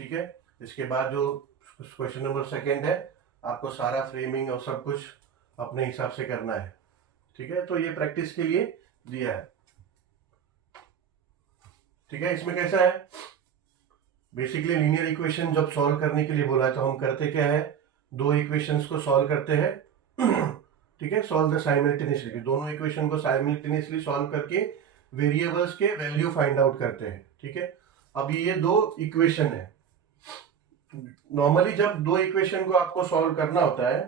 ठीक है। इसके बाद जो क्वेश्चन नंबर सेकेंड है, आपको सारा फ्रेमिंग और सब कुछ अपने हिसाब से करना है। ठीक है, तो ये प्रैक्टिस के लिए दिया है। ठीक है, इसमें कैसा है, बेसिकली लीनियर इक्वेशन जब सॉल्व करने के लिए बोला है तो हम करते क्या है, दो इक्वेशंस को सॉल्व करते हैं। ठीक है, सॉल्व द साइमल्टेनियसली, दोनों इक्वेशन को साइमल्टेनियसली सॉल्व करके वेरिएबल्स के वैल्यू फाइंड आउट करते हैं। ठीक है, अब ये दो इक्वेशन है। नॉर्मली जब दो इक्वेशन को आपको सॉल्व करना होता है,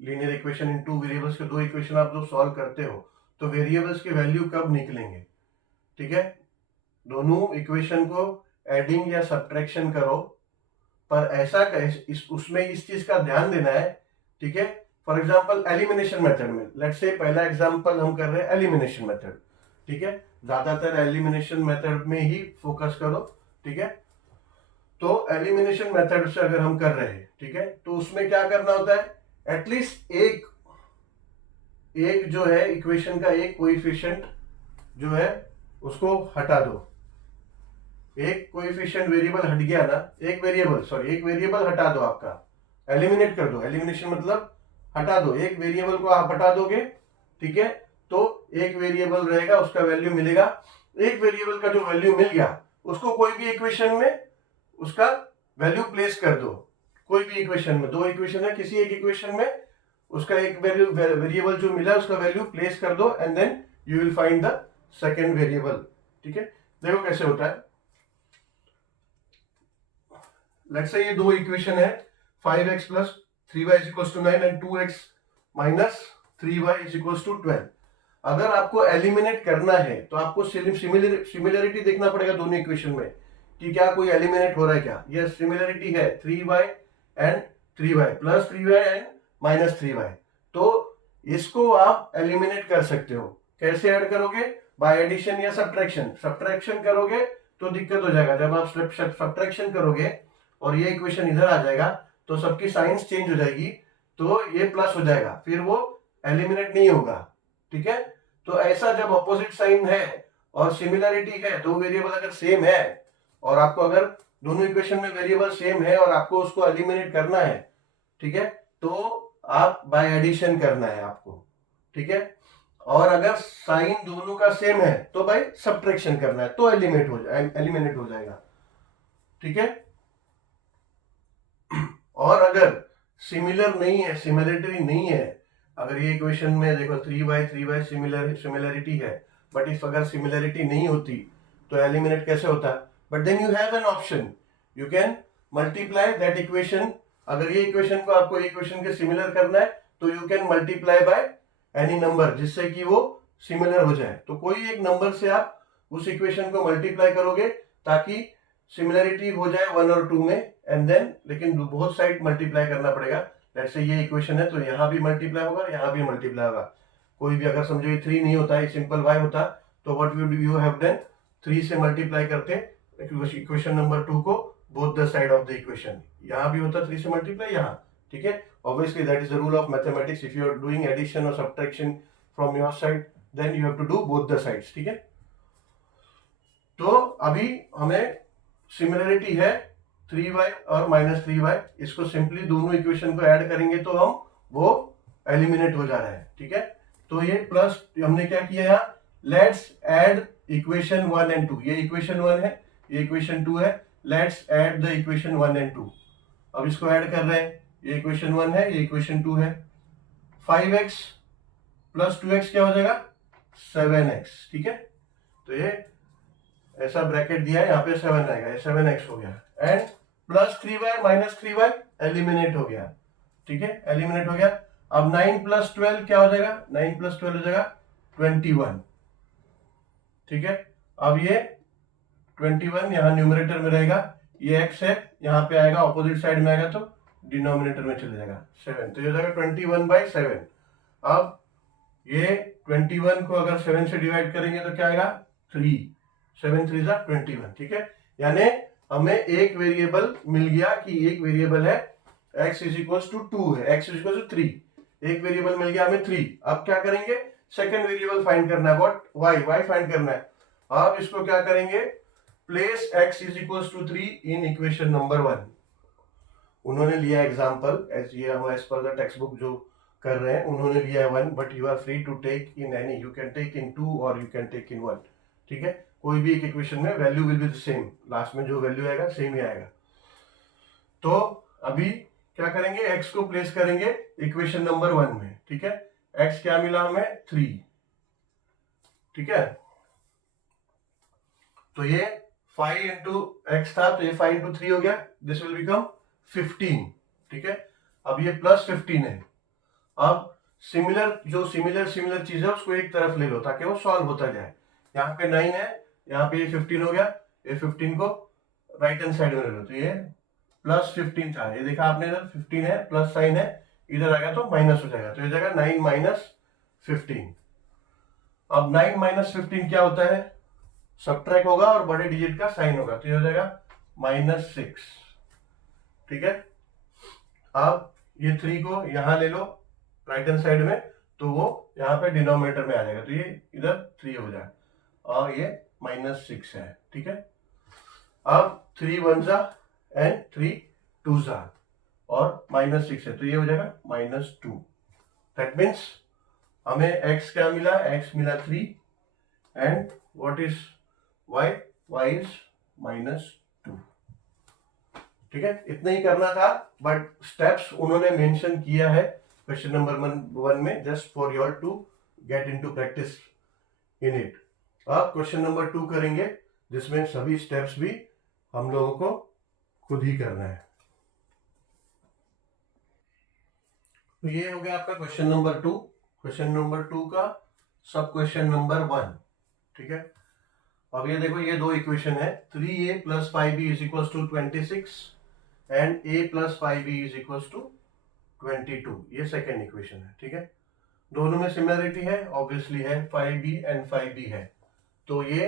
linear equation in two variables के दो इक्वेशन आप जो सॉल्व करते हो, तो वेरिएबल्स के वैल्यू कब निकलेंगे। ठीक है, दोनों इक्वेशन को एडिंग या सब्ट्रैक्शन करो, पर ऐसा उसमें इस चीज का ध्यान देना है। ठीक है, फॉर एग्जांपल एलिमिनेशन मेथड में, लेट्स से पहला एग्जांपल हम कर रहे हैं एलिमिनेशन मेथड। ठीक है, ज्यादातर एलिमिनेशन मेथड में ही फोकस करो। ठीक है, तो एलिमिनेशन मेथड से अगर हम कर रहे हैं, ठीक है, तो उसमें क्या करना होता है, एटलीस्ट एक जो है इक्वेशन का एक कोएफिशिएंट जो है उसको हटा दो। एक कोएफिशिएंट वेरिएबल हट गया ना, एक वेरिएबल हटा दो, आपका एलिमिनेट कर दो। एलिमिनेशन मतलब हटा दो, एक वेरिएबल को आप हटा दोगे। ठीक है, तो एक वेरिएबल रहेगा, उसका वैल्यू मिलेगा। एक वेरिएबल का जो वैल्यू मिल गया उसको कोई भी इक्वेशन में उसका वैल्यू प्लेस कर दो। कोई भी इक्वेशन में, दो इक्वेशन है, किसी एक इक्वेशन में उसका एक वेरिएबल जो मिला उसका वैल्यू प्लेस कर दो, and then you will find the second variable. ठीक है, देखो कैसे होता है। लेट्स से ये दो इक्वेशन है, 5x plus 3y is equal to 9 and 2x minus 3y is equal to 12। अगर आपको एलिमिनेट करना है तो आपको सिमिलरिटी देखना पड़ेगा दोनों इक्वेशन में कि क्या कोई एलिमिनेट हो रहा है क्या। ये सिमिलरिटी है 3y and 3y plus 3y and minus 3y, तो इसको आप एलिमिनेट कर सकते हो। कैसे ऐड करोगे, बाय एडिशन या सब्ट्रैक्शन। सब्ट्रैक्शन करोगे तो दिक्कत हो जाएगा, जब आप सब्ट्रैक्शन करोगे और ये इक्वेशन इधर आ जाएगा तो सबकी साइंस चेंज हो जाएगी, तो ये प्लस हो जाएगा, फिर वो एलिमिनेट नहीं होगा। ठीक है, तो ऐसा जब अपोजिट साइन है और सिमिलरिटी है, दो वेरिएबल अगर सेम है और आपको अगर दोनों इक्वेशन में वेरिएबल सेम है और आपको उसको एलिमिनेट करना है, ठीक है, तो आप बाय एडिशन करना है आपको। ठीक है, और अगर साइन दोनों का सेम है तो बाय सब्ट्रैक्शन करना है, तो एलिमिनेट हो जाएगा। ठीक है, और अगर सिमिलर नहीं है, सिमिलरिटी नहीं है, अगर ये इक्वेशन में देखो 3y सिमिलरिटी है, बट इफ अगर सिमिलरिटी नहीं होती तो एलिमिनेट कैसे होता, but then you have an option, you can multiply that equation. अगर ये इक्वेशन को आपको इक्वेशन के सिमिलर करना है तो you can multiply by any number, जिससे कि वो सिमिलर हो जाए। तो कोई एक नंबर से आप उस इक्वेशन को मल्टीप्लाई करोगे ताकि सिमिलरिटी हो जाए 1 और 2 में, एंड देन लेकिन बहुत साइड मल्टीप्लाई करना पड़ेगा। जैसे ये इक्वेशन है तो यहाँ भी मल्टीप्लाई होगा, यहाँ भी मल्टीप्लाई होगा। कोई भी अगर समझो ये 3 नहीं होता है, सिंपल y होता, तो what would you have done, 3 से मल्टीप्लाई करते इक्वेशन नंबर 2 को both the side of the equation. यहाँ भी होता 3 से मल्टीप्लाई यहाँ। ठीक है, obviously that is the rule of mathematics, if you are doing addition और subtraction from your side then you have to do both the sides. ठीक है, तो अभी हमें सिमिलरिटी है 3y और माइनस 3y, इसको सिंपली दोनों इक्वेशन को ऐड करेंगे तो हम वो एलिमिनेट हो जा रहा है। ठीक है, तो ये प्लस हमने क्या किया यहाँ, लेट्स ऐड इक्वेशन 1 एंड 2। ये इक्वेशन 1 है, ये इक्वेशन 2 है, let's add the equation 1 and 2। अब इसको ऐड कर रहे हैं, ये इक्वेशन 1 है, ये इक्वेशन 2 है। 5x प्लस 2x क्या हो जाएगा, 7x। ठीक है, तो ये ऐसा ब्रैकेट दिया है, यहाँ पे 7 आएगा, ये 7x हो गया, and plus 3y minus 3y eliminate हो गया। ठीक है, एलिमिनेट हो गया। अब 9 प्लस 12 क्या हो जाएगा, 9 प्लस 12 हो जाएगा 21। ठीक है, अब ये 21 यहाँ न्यूमरेटर में रहेगा, ये x है, यहाँ पे आएगा ऑपोजिट साइड में आएगा तो डिनोमिनेटर में चले जाएगा 7, तो ये हो जाएगा 21/7। अब ये 21 को अगर 7 से डिवाइड करेंगे तो क्या आएगा, 3, 7 3 जा 21। ठीक है, यानी हमें एक वेरिएबल मिल गया कि एक वेरिएबल है x इज इक्वल टू 2 है, x इज इक्वल टू 3, एक वेरिएबल मिल गया हमें 3। अब क्या करेंगे, सेकंड वेरिएबल फाइंड करना है, व्हाट, y फाइंड करना है। अब इसको क्या करेंगे, place x is equal to 3 in equation number 1। उन्होंने लिया example, as per the text book जो कर रहे हैं उन्होंने लिया है 1, but you are free to take in any, you can take in 2 और यू कैन टेक इन 1। ठीक है, कोई भी एक इक्वेशन में value will be the same, last में जो वैल्यू आएगा सेम ही आएगा। तो अभी क्या करेंगे, x को प्लेस करेंगे इक्वेशन नंबर 1 में। ठीक है, x क्या मिला हमें 3। ठीक है, तो ये 5 इंटू एक्स था, तो ये 5 इंटू 3 हो गया, दिस विल बिकम 15। ठीक है, अब ये प्लस 15 है। अब सिमिलर चीज है उसको एक तरफ ले लो ताकि वो सॉल्व होता जाए। यहाँ पे 9 है, यहाँ पे ये 15 हो गया, ये 15 को राइट हैंड साइड में ले लो, तो ये प्लस 15 था, ये देखा आपने इधर 15 है, प्लस साइन है, इधर आ गया तो माइनस हो जाएगा, तो ये जाएगा 9 माइनस 15। अब 9 माइनस 15 क्या होता है, सबट्रैक्ट होगा और बड़े डिजिट का साइन होगा, तो ये हो जाएगा -6। ठीक है, अब ये 3 को यहां ले लो राइट हैंड साइड में, तो वो यहाँ पे डिनोमिनेटर में आ जाएगा, तो ये इधर 3 हो जाए और ये -6 है। ठीक है, अब 3 1 जा एंड 3 2 जा और -6 है, तो ये हो जाएगा -2। दैट मीन्स हमें x क्या मिला, x मिला 3 and what is y, y is -2। ठीक है, इतना ही करना था, बट स्टेप्स उन्होंने मेंशन किया है क्वेश्चन नंबर 1 में, just for your to get into practice in it. अब क्वेश्चन नंबर 2 करेंगे जिसमें सभी स्टेप्स भी हम लोगों को खुद ही करना है। तो ये हो गया आपका क्वेश्चन नंबर 2। क्वेश्चन नंबर 2 का सब क्वेश्चन नंबर 1। ठीक है, अब ये देखो, ये दो इक्वेशन है, 3a + 5b is equal to 26 and a + 5b is equal to 22, ये सेकेंड इक्वेशन है। ठीक है, दोनों में सिमिलरिटी है, ऑब्वियसली है, 5b एंड 5b है, तो ये,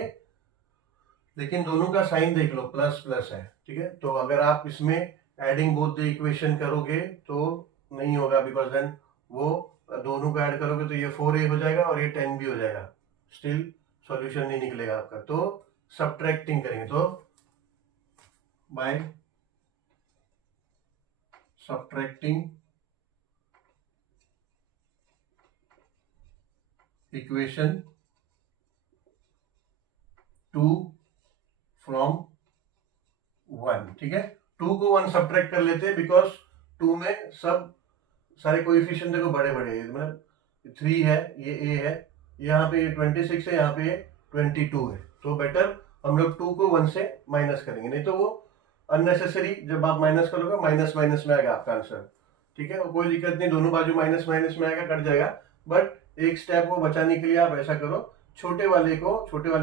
लेकिन दोनों का साइन देख लो, प्लस प्लस है। ठीक है, तो अगर आप इसमें एडिंग बोथ द इक्वेशन करोगे तो नहीं होगा, बिकॉज देन वो दोनों को ऐड करोगे तो ये 4a हो जाएगा और ये 10b हो जाएगा, स्टिल सॉल्यूशन नहीं निकलेगा आपका। तो सबट्रैक्टिंग करेंगे, तो बाय सबट्रैक्टिंग इक्वेशन 2 फ्रॉम 1। ठीक है, 2 को 1 सबट्रैक्ट कर लेते हैं, बिकॉज 2 में सब सारे कोएफिशिएंट देखो बड़े बड़े, मतलब 3 है, ये a है, यहाँ पे 26 है, यहाँ पे 22 है, तो बेटर हम लोग 2 को 1 से माइनस करेंगे, नहीं तो वो अननेसेसरी, जब आप माइनस करोगे माइनस माइनस में आएगा आपका आंसर। ठीक है, कोई दिक्कत नहीं, दोनों बाजू माइनस माइनस में आएगा, कट जाएगा, बट एक स्टेप को बचाने के लिए आप ऐसा करो, छोटे वाले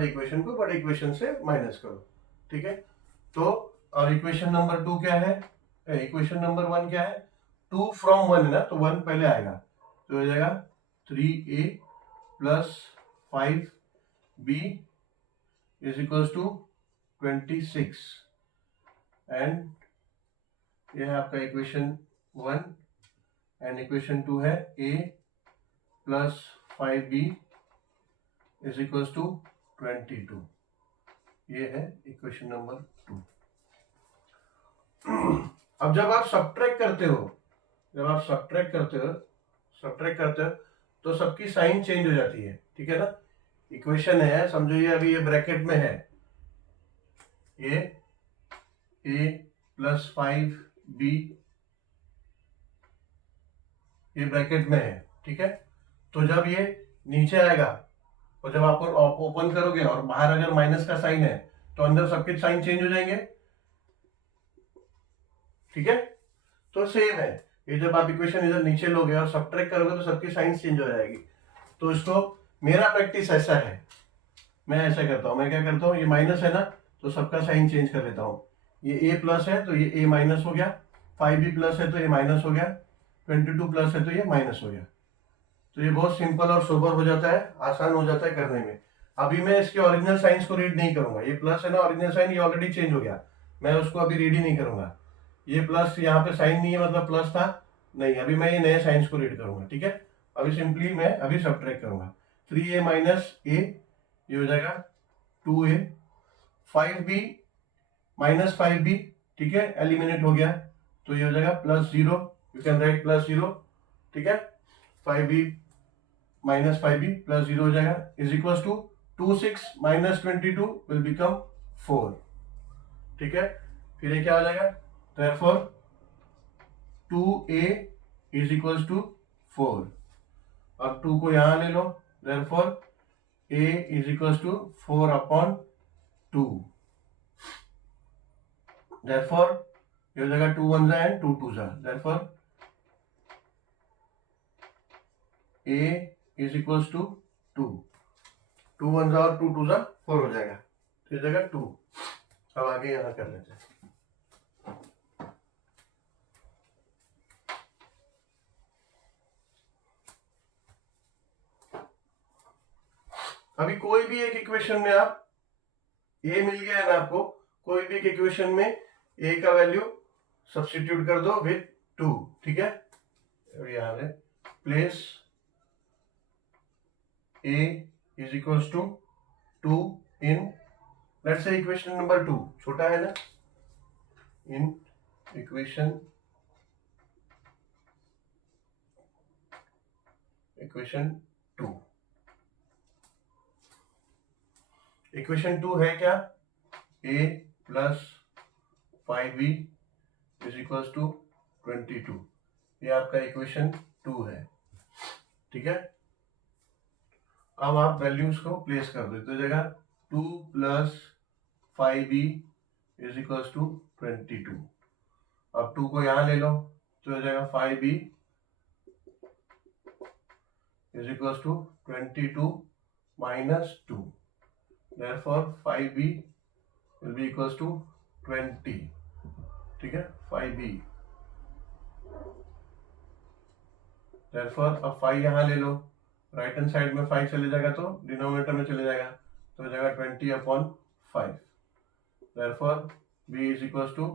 इक्वेशन को बड़े इक्वेशन से माइनस करो। ठीक है, तो और इक्वेशन नंबर 2 क्या है, इक्वेशन नंबर 1 क्या है, 2 फ्रॉम 1 है ना, तो 1 पहले आएगा, तो हो जाएगा 3a + 5b is equal to 26 and यह है आपका इक्वेशन 1 एंड इक्वेशन 2 है a + 5b is equal to 22, ये है इक्वेशन नंबर 2। अब जब आप सब्ट्रैक्ट करते हो तो सबकी साइन चेंज हो जाती है। ठीक है ना, इक्वेशन है, समझो ये अभी ये ब्रैकेट में है, ये a + 5b ये ब्रैकेट में है। ठीक है, तो जब ये नीचे आएगा और जब आप ओपन करोगे और बाहर अगर माइनस का साइन है तो अंदर सबके साइन चेंज हो जाएंगे। ठीक है, तो सेम है, ये जब आप इक्वेशन इधर नीचे लोगे और सब्ट्रैक्ट करोगे तो सबकी साइन चेंज हो जाएगी। तो इसको, मेरा प्रैक्टिस ऐसा है, मैं ऐसा करता हूँ, मैं क्या करता हूँ, ये माइनस है ना, तो सबका साइन चेंज कर लेता हूँ, ये a+ है तो ये a- हो गया, 5b+ है तो ये माइनस हो गया, 22+ है तो ये माइनस हो गया। तो ये बहुत सिंपल और सोबर हो जाता है, आसान हो जाता है करने में। अभी मैं इसके ओरिजिनल साइंस को रीड नहीं करूंगा, ये प्लस है ना, ओरिजिनल साइन ये ऑलरेडी चेंज हो गया, मैं उसको अभी रीड ही नहीं करूंगा। ये प्लस यहाँ पे साइन नहीं है, मतलब प्लस था नहीं, अभी मैं ये नए साइंस को रीड करूंगा। ठीक है, अभी सिंपली मैं अभी सब्ट्रैक्ट करूंगा, 3a - a ये हो जाएगा 2a, 5b माइनस 5b, ठीक है, एलिमिनेट हो गया, तो ये हो जाएगा +0, यू कैन राइट +0, ठीक है, 5b माइनस 5b +0 हो जाएगा, is equal to 26 minus 22 will become 4, ठीक है। फिर ये क्या हो जाएगा, therefore 2a is equal to 4, अब 2 को यहां ले लो, therefore a is equal to 4/2, therefore ये हो जाएगा 2 1 एंड 2 2 जा, therefore a is equal to 2, 2 1 जा और 2 2 जा 4 हो जाएगा, तो ये जाएगा 2। अब आगे यहां कर लेते हैं। अभी कोई भी एक इक्वेशन में आप a मिल गया है ना आपको, कोई भी एक इक्वेशन में a का वैल्यू सब्स्टिट्यूट कर दो विथ 2, ठीक है। यहां पे place a is equal to 2 in, let's say equation number 2, छोटा है ना, इन इक्वेशन 2, इक्वेशन 2 है क्या, a plus 5b is equal to 22, ये आपका इक्वेशन 2 है, ठीक है। अब आप वैल्यूज को प्लेस कर दो, तो जगह 2 plus 5b is equal to 22, अब 2 को यहां ले लो, तो हो जाएगा 5b is equal to 22 minus 2, therefore 5b will be equals to 20, ठीक है, 5b, therefore अब 5 यहां ले लो, राइट हैंड साइड में 5 चले जाएगा तो डिनोमिनेटर में चले जाएगा, तो हो जाएगा 20/5, therefore b is equals to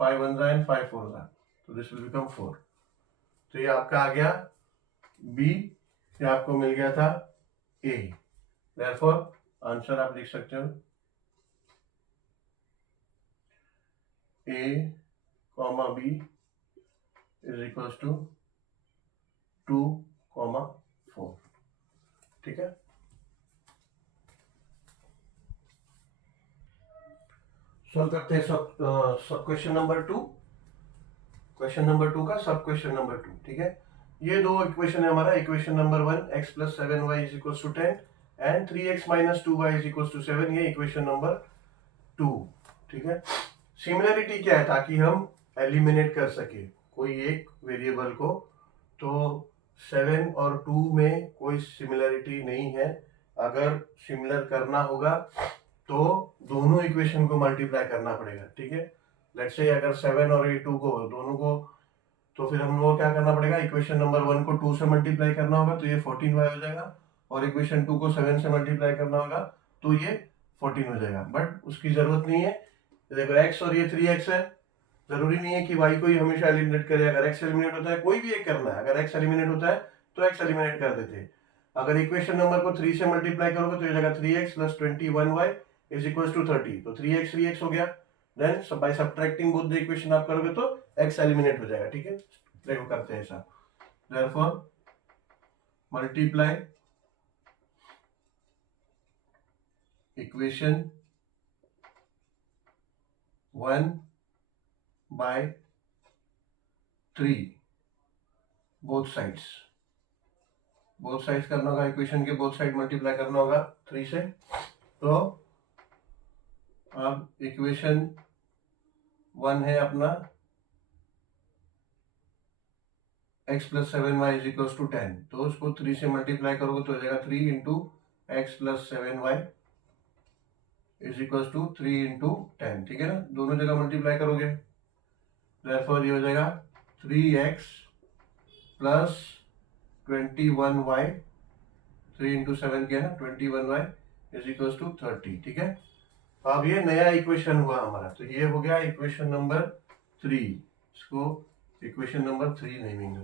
5 1 and 5 4 जा, तो दिस विल बिकम 4। तो ये आपका आ गया b, ये आपको मिल गया था a, therefore आंसर आप लिख सकते हो a, b is equal to 2, 4, ठीक है। सॉल्व करते हैं सब क्वेश्चन नंबर 2, क्वेश्चन नंबर 2 का सब क्वेश्चन नंबर 2, ठीक है। ये दो इक्वेशन है हमारा, equation number 1 x + 7y is equal to 10 and 3x - 2y is equal to 7, ये इक्वेशन नंबर 2, ठीक है। सिमिलरिटी क्या है, ताकि हम एलिमिनेट कर सके कोई एक वेरिएबल को, तो 7 और 2 में कोई सिमिलरिटी नहीं है, अगर सिमिलर करना होगा तो दोनों इक्वेशन को मल्टीप्लाई करना पड़ेगा, ठीक है। लेट्स से अगर 7 और 2 को दोनों को, तो फिर हम लोग क्या करना पड़ेगा, इक्वेशन नंबर 1 को 2 से मल्टीप्लाई करना होगा, तो ये 14y हो जाएगा, और इक्वेशन 2 को 7 से मल्टीप्लाई करना होगा तो ये 14 हो जाएगा। बट उसकी जरूरत नहीं है, देखो x और ये 3x है, जरूरी नहीं है कि y को ही हमेशा एलिमिनेट करे, अगर x एलिमिनेट होता है कोई भी एक करना है, अगर x एलिमिनेट होता है तो x एलिमिनेट कर देते हैं। अगर इक्वेशन नंबर को 3 से मल्टीप्लाई करोगे तो ये जाएगा 3x + 21y is equal to 30, तो 3x हो गया, then by subtracting both the equation आप करोगे तो x एलिमिनेट हो जाएगा, ठीक है। देखो करते हैं ऐसा, therefore multiply equation 1 by 3 both sides करना होगा, इक्वेशन के बोथ साइड मल्टीप्लाई करना होगा 3 से। तो अब इक्वेशन 1 है अपना x + 7y is equal to 10, तो उसको 3 से मल्टीप्लाई करोगे तो हो जाएगा 3 × x + 7y is equal to 3 × 10, ठीक है ना, दोनों जगह मल्टीप्लाई करोगे, देयरफॉर ये हो जाएगा 3x + 21y, 3 × 7 किया ना 21y इज इक्वल टू 30, ठीक है। अब ये नया इक्वेशन हुआ हमारा, तो ये हो गया इक्वेशन नंबर 3, इसको इक्वेशन नंबर 3 नेमिंग,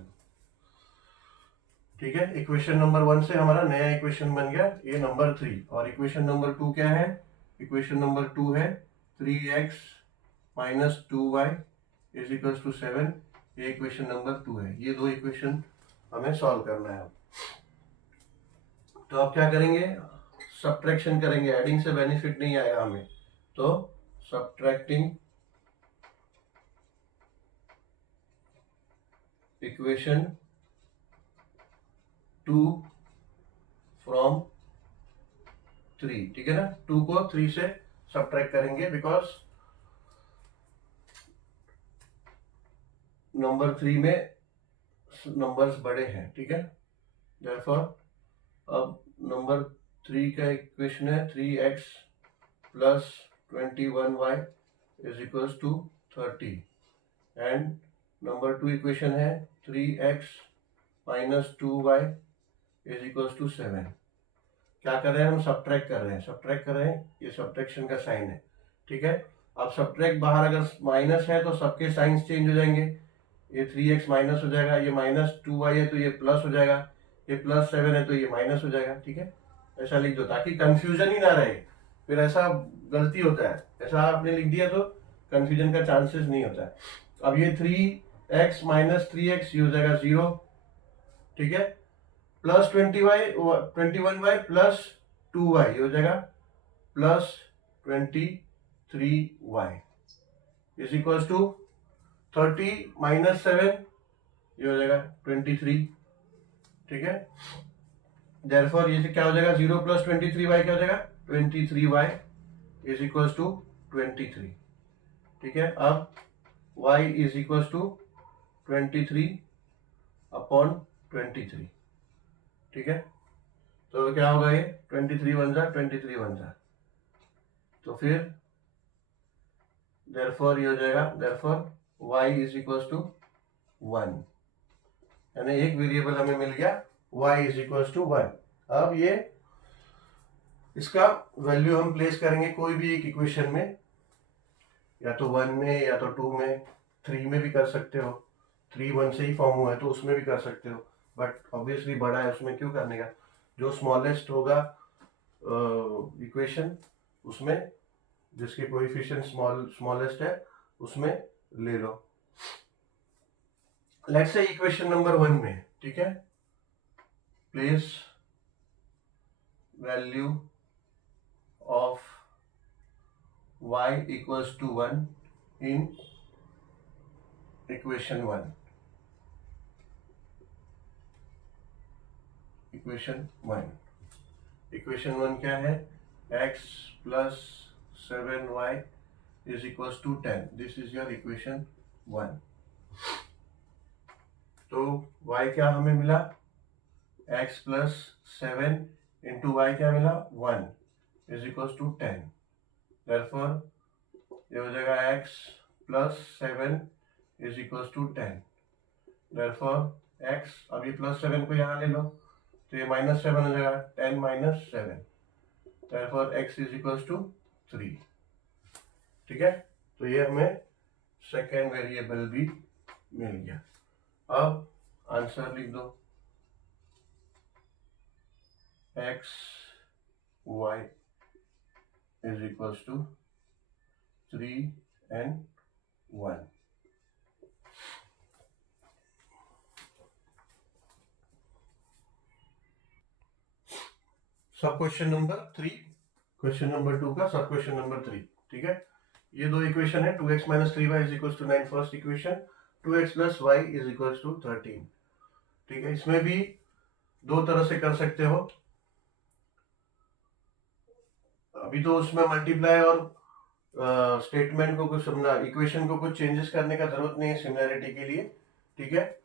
ठीक है। इक्वेशन नंबर 1 से हमारा नया इक्वेशन बन गया ये नंबर 3, और इक्वेशन नंबर 2 क्या है, इक्वेशन नंबर 2 है 3x minus 2y is equal to 7, ये इक्वेशन नंबर 2 है। ये दो इक्वेशन हमें सॉल्व करना है। तो आप क्या करेंगे, सब्ट्रैक्शन करेंगे, एडिंग से बेनिफिट नहीं आएगा हमें, तो सब्ट्रैक्टिंग इक्वेशन 2 फ्रॉम 3, ठीक है ना। 2 को 3 से सब्ट्रैक्ट करेंगे बिकॉज नंबर 3 में नंबर्स बड़े हैं, ठीक है। देयरफॉर अब नंबर 3 का इक्वेशन है 3x plus 21y is equals to 30 and number 2 equation है 3x minus 2y is equals to 7। क्या कर रहे हैं हम, सब्ट्रैक्ट कर रहे हैं, सब्ट्रैक्ट कर रहे हैं, ये सब्ट्रैक्शन का साइन है, ठीक है। अब सब्ट्रैक्ट बाहर अगर माइनस है तो सबके साइंस चेंज हो जाएंगे, ये 3x माइनस हो जाएगा, ये माइनस 2y है तो ये प्लस हो जाएगा, ये प्लस 7 है तो ये माइनस हो जाएगा, ठीक है। ऐसा लिख दो ताकि कंफ्यूजन ही ना रहे, फिर ऐसा गलती होता है, ऐसा आपने लिख दिया तो कंफ्यूजन का चांसेस नहीं होता है। अब ये 3x माइनस 3x ये हो जाएगा 0, ठीक है, प्लस 21y प्लस 2y ये हो जाएगा plus 23y is equal to 30 minus 7 ये हो जाएगा 23, ठीक है। देयरफॉर ये क्या हो जाएगा, 0 प्लस 23y क्या हो जाएगा 23y इज इक्वल टू 23, ठीक है। अब y is equal to 23 upon 23, ठीक है। तो क्या होगा, ये 23 बन जा 23 बन जा, तो फिर देयरफॉर ये हो जाएगा, therefore y is equal to 1, यानी एक वेरिएबल हमें मिल गया y इज इक्वल टू 1। अब ये इसका वैल्यू हम प्लेस करेंगे कोई भी एक इक्वेशन में, या तो 1 में या तो 2 में, 3 में भी कर सकते हो, 3 1 से ही फॉर्म हुआ है तो उसमें भी कर सकते हो, बट ऑब्वियसली बड़ा है उसमें क्यों करने का, जो स्मॉलेस्ट होगा इक्वेशन उसमें जिसके कोएफिशिएंट स्मॉलेस्ट है उसमें ले लो। लेट्स से इक्वेशन नंबर 1 में, ठीक है, place value of y equals to 1 in equation 1, equation 1 क्या है, x plus 7y is equals to 10, this is your equation 1। तो y क्या हमें मिला, x प्लस 7 इंटू वाई क्या मिला 1 इज इक्वल्स टू 10, देयरफॉर ये हो जाएगा x plus 7 is equals to 10, therefore x, अब ये प्लस 7 को यहाँ ले लो तो ये माइनस 7 हो जाएगा, 10 minus 7, therefore x is equals to 3, ठीक है। तो ये हमें सेकेंड वेरिएबल भी मिल गया। अब आंसर लिख दो, x y is equals to 3 and 1। सब क्वेश्चन नंबर 3, क्वेश्चन नंबर 2 का सब क्वेश्चन नंबर 3, ठीक है। ये दो इक्वेशन है, 2x minus 3y is equal to 9 first equation, 2x plus y is equal to 13, ठीक है। इसमें भी दो तरह से कर सकते हो, अभी तो उसमें मल्टीप्लाई और स्टेटमेंट को कुछ समझना, इक्वेशन को कुछ चेंजेस करने का जरूरत नहीं है सिमिलैरिटी के लिए, ठीक है।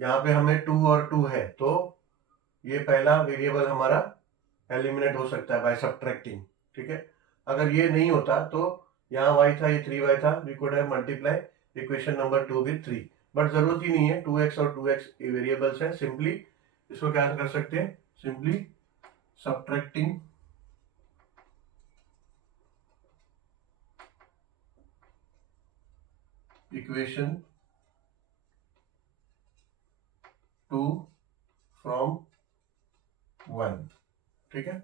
यहाँ पे हमें 2 और 2 है तो ये पहला वेरिएबल हमारा एलिमिनेट हो सकता है बाय सब्ट्रैक्टिंग, ठीक है। अगर ये नहीं होता तो यहाँ y था, ये 3y था, we could have multiply equation number 2 with 3, but जरूरत ही नहीं है, 2x और 2x वेरिएबल्स है, सिंपली इसको क्या कर सकते हैं, सिंपली सब्ट्रैक्टिंग इक्वेशन 2 फ्रॉम 1, ठीक है।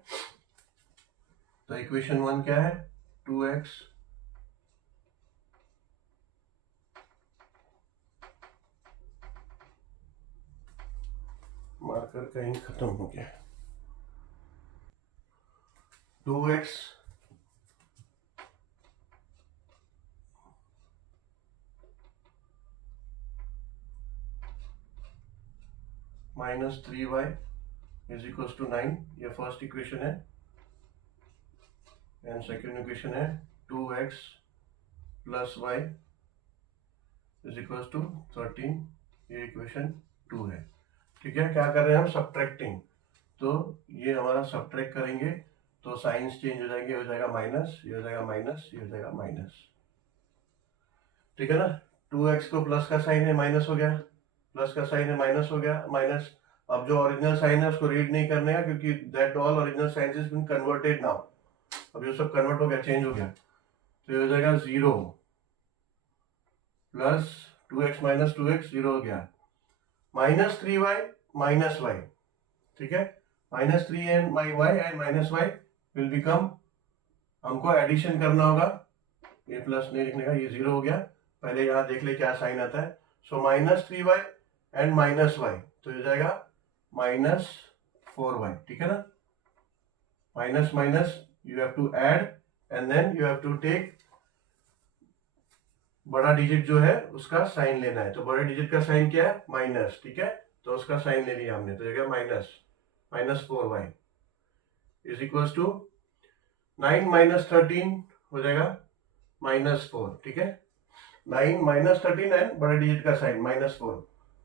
तो इक्वेशन 1 क्या है, 2x मार्कर कहीं खत्म हो गया, 2x minus 3y is equal to 9, ये फर्स्ट इक्वेशन है, एंड सेकेंड इक्वेशन है 2x plus y is equal to 13, ये इक्वेशन 2 है। ठीक है, क्या कर रहे हैं हम, सब्ट्रैक्टिंग। तो ये हमारा सब्ट्रैक्ट करेंगे तो साइंस चेंज हो जाएंगे, हो जाएगा माइनस, ये हो जाएगा माइनस, ये हो जाएगा माइनस। ठीक है ना, 2x को प्लस का साइन है माइनस हो गया, प्लस का साइन है माइनस हो गया, माइनस। अब जो ओरिजिनल साइन है उसको रीड नहीं करने का, क्योंकि that all original science is been converted now. अब ये सब कन्वर्ट हो गया, चेंज हो गया, तो ये हो जाएगा 0 प्लस 2x माइनस 2x 0 हो गया, माइनस 3y माइनस y। ठीक है, minus 3 and y and minus y will become, हमको एडिशन करना होगा, ये प्लस नहीं लिखने का, ये 0 हो गया। पहले यहाँ देख ले क्या साइन आता है, so minus 3y and minus y, तो हो जाएगा माइनस 4y। ठीक है ना, minus minus you have to add and then you have to take बड़ा डिजिट जो है उसका साइन लेना है। तो बड़े डिजिट का साइन क्या है, माइनस। ठीक है, तो उसका साइन ले लिया हमने, तो ये minus minus 4y is equal to 9 minus 13 हो जाएगा माइनस 4। ठीक है, 9 माइनस 13 एंड बड़े डिजिट का साइन माइनस 4।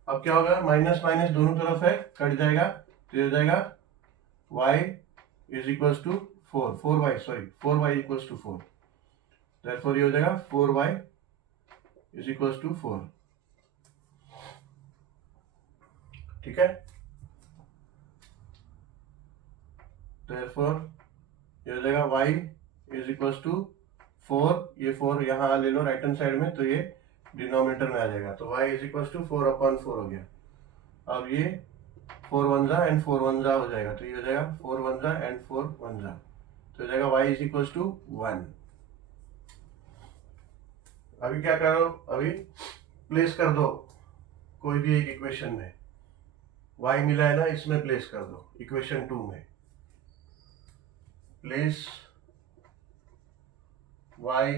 अब क्या होगा, माइनस माइनस दोनों तरफ है, कट जाएगा, तो ये हो जाएगा y is equal to 4y equal to 4, therefore ये हो जाएगा 4y इज इक्वल टू 4। ठीक है, देयरफॉर ये हो जाएगा y इज इक्वल टू 4, ये 4 यहाँ ले लो राइट हैंड साइड में, तो ये डिनोमिनेटर में आ जाएगा, तो y इज इक्वल टू 4/4 हो गया। अब ये 4 1 जा एंड 4 1 जा हो जाएगा, तो ये हो जाएगा 4 1 जा एंड 4 1 जा, तो हो जाएगा y इज इक्वल टू 1। अभी क्या करो, अभी प्लेस कर दो कोई भी एक इक्वेशन में, y मिला है ना, इसमें प्लेस कर दो, इक्वेशन 2 में place y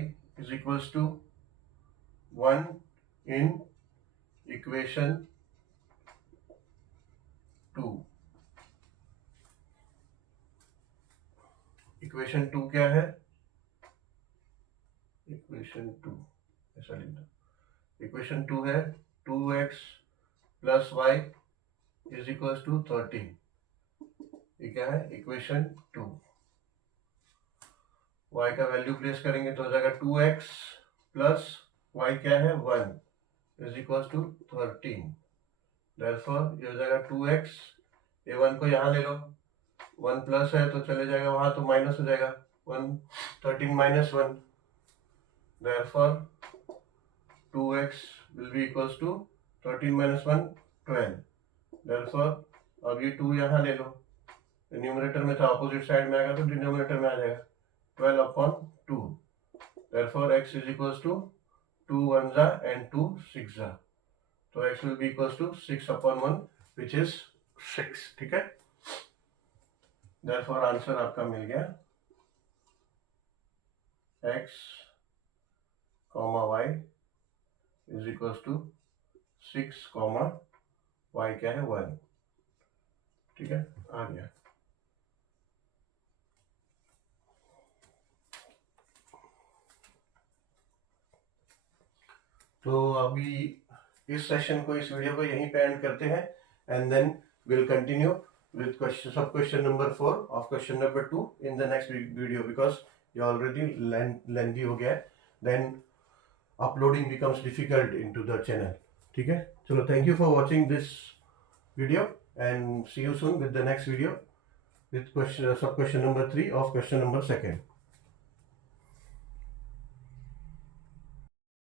is equal to 1 in equation 2। Equation 2 क्या है, इक्वेशन 2 ऐसा लिख दो, इक्वेशन 2 है 2x plus y is equal to 13। ये क्या है, इक्वेशन 2। y का वैल्यू प्लेस करेंगे तो हो जाएगा 2x प्लस y क्या है 1 इज इक्वल टू 13, देयरफॉर ये हो जाएगा 2x, ये 1 को यहाँ ले लो, 1 प्लस है तो चले जाएगा वहां, तो माइनस हो जाएगा 1, 13 minus 1, therefore 2x will be equals to 13 minus 1 12, therefore अब ये 2 यहाँ ले लो, न्यूमरेटर में था, अपोजिट साइड में आएगा तो डिनोमिनेटर में आ जाएगा 12/2, therefore x is equals to 2 1 जा and 2 6 जा, तो x will be equals to 6/1 which is 6। ठीक है, therefore आंसर आपका मिल गया x, y is equal to 6, y क्या है 1। ठीक है, आ गया। तो अभी इस सेशन को, इस वीडियो को यहीं पे एंड करते हैं, and then will continue with question, sub question number 4 of question number 2 in the next video, because ये already lengthy हो गया है, then uploading becomes difficult into the channel। ठीक है, चलो, thank you for watching this video and see you soon with the next video with question, sub question number 3 of question number 2।